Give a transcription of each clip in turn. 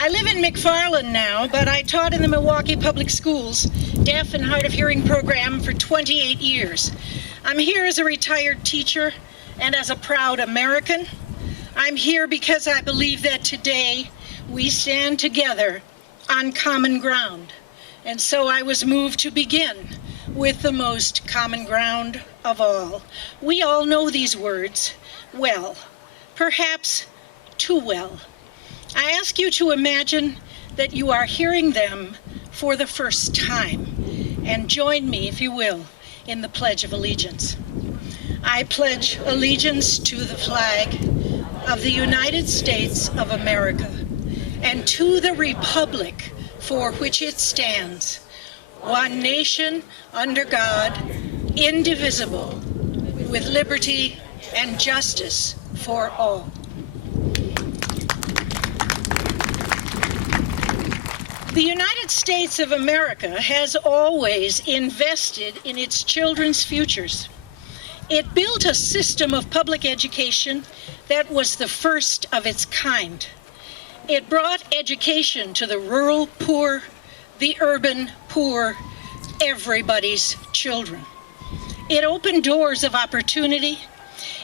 I live in McFarland now, but I taught in the Milwaukee Public Schools deaf and hard of hearing program for 28 years. I'm here as a retired teacher and as a proud American. I'm here because I believe that today we stand together on common ground. And so I was moved to begin with the most common ground of all. We all know these words well, perhaps too well. I ask you to imagine that you are hearing them for the first time, and join me, if you will, in the Pledge of Allegiance. I pledge allegiance to the flag of the United States of America and to the republic for which it stands, one nation under God, indivisible, with liberty and justice for all. The United States of America has always invested in its children's futures. It built a system of public education that was the first of its kind. It brought education to the rural poor, the urban poor, everybody's children. It opened doors of opportunity.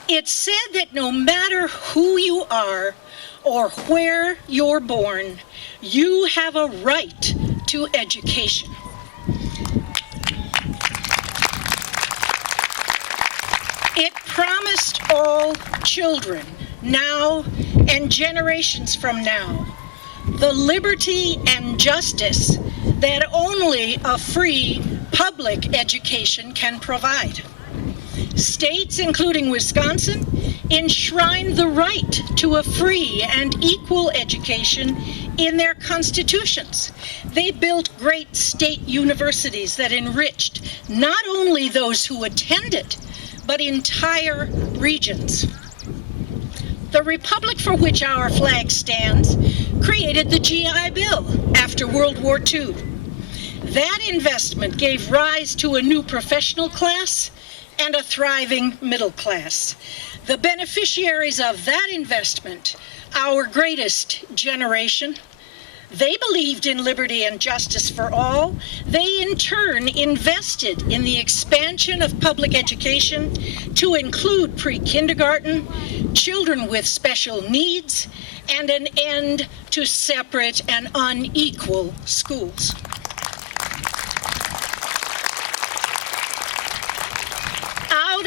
It said that no matter who you are or where you're born, you have a right to education. It promised all children, now and generations from now, the liberty and justice that only a free public education can provide. States, including Wisconsin, enshrined the right to a free and equal education in their constitutions. They built great state universities that enriched not only those who attended, but entire regions. The republic for which our flag stands created the GI Bill after World War II. That investment gave rise to a new professional class and a thriving middle class. The beneficiaries of that investment, our greatest generation, they believed in liberty and justice for all. They in turn invested in the expansion of public education to include pre-kindergarten, children with special needs, and an end to separate and unequal schools.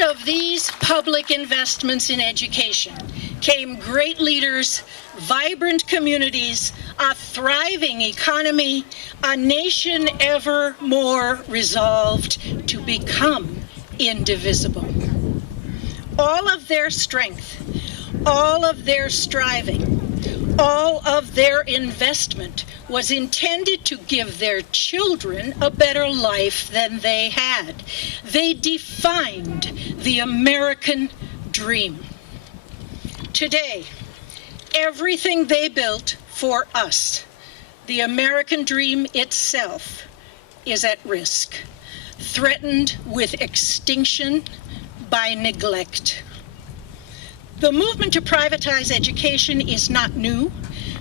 Out of these public investments in education came great leaders, vibrant communities, a thriving economy, a nation ever more resolved to become indivisible. All of their strength, all of their striving, all of their investment was intended to give their children a better life than they had. They defined the American dream. Today, everything they built for us, the American dream itself, is at risk, threatened with extinction by neglect. The movement to privatize education is not new.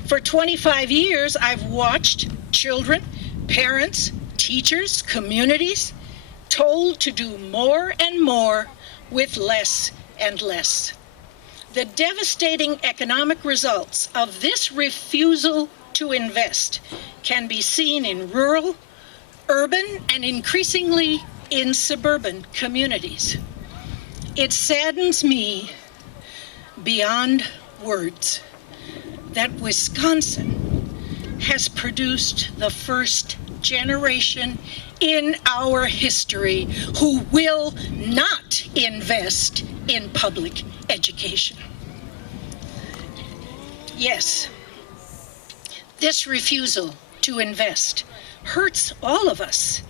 For 25 years, I've watched children, parents, teachers, communities told to do more and more with less and less. The devastating economic results of this refusal to invest can be seen in rural, urban, and increasingly in suburban communities. It saddens me beyond words that Wisconsin has produced the first generation in our history who will not invest in public education. Yes, this refusal to invest hurts all of us.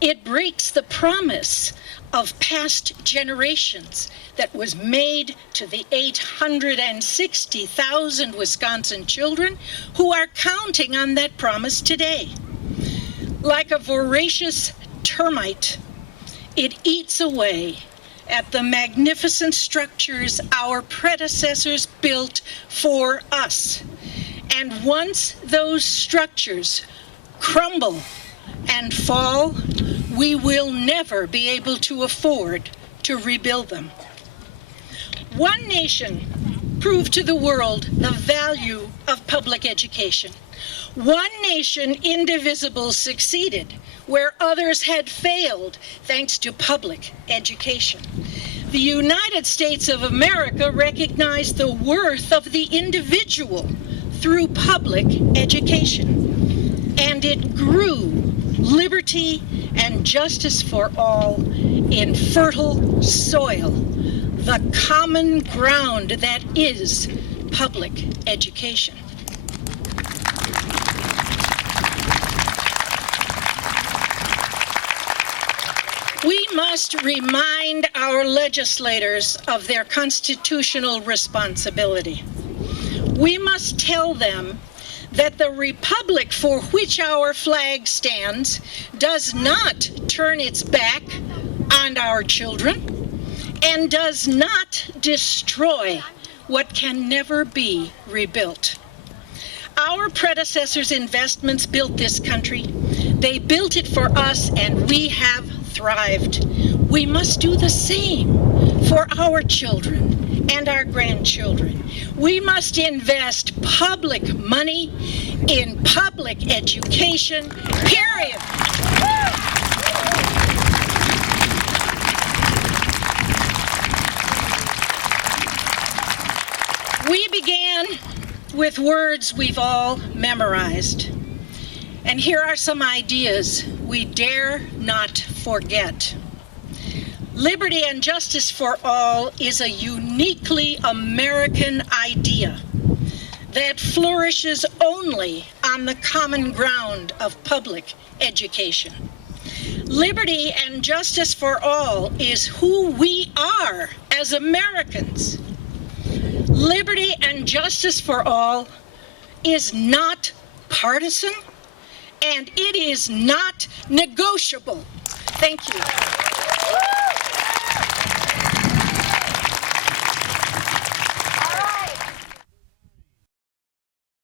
It breaks the promise of past generations that was made to the 860,000 Wisconsin children who are counting on that promise today. Like a voracious termite, it eats away at the magnificent structures our predecessors built for us. And once those structures crumble and fall, we will never be able to afford to rebuild them. One nation proved to the world the value of public education. One nation, indivisible, succeeded where others had failed thanks to public education. The United States of America recognized the worth of the individual through public education, and it grew liberty and justice for all in fertile soil, the common ground that is public education. We must remind our legislators of their constitutional responsibility. We must tell them that the republic for which our flag stands does not turn its back on our children and does not destroy what can never be rebuilt. Our predecessors' investments built this country. They built it for us, and we have thrived. We must do the same for our children and our grandchildren. We must invest public money in public education, period. We began with words we've all memorized. And here are some ideas we dare not forget. Liberty and justice for all is a uniquely American idea that flourishes only on the common ground of public education. Liberty and justice for all is who we are as Americans. Liberty and justice for all is not partisan, and it is not negotiable. Thank you.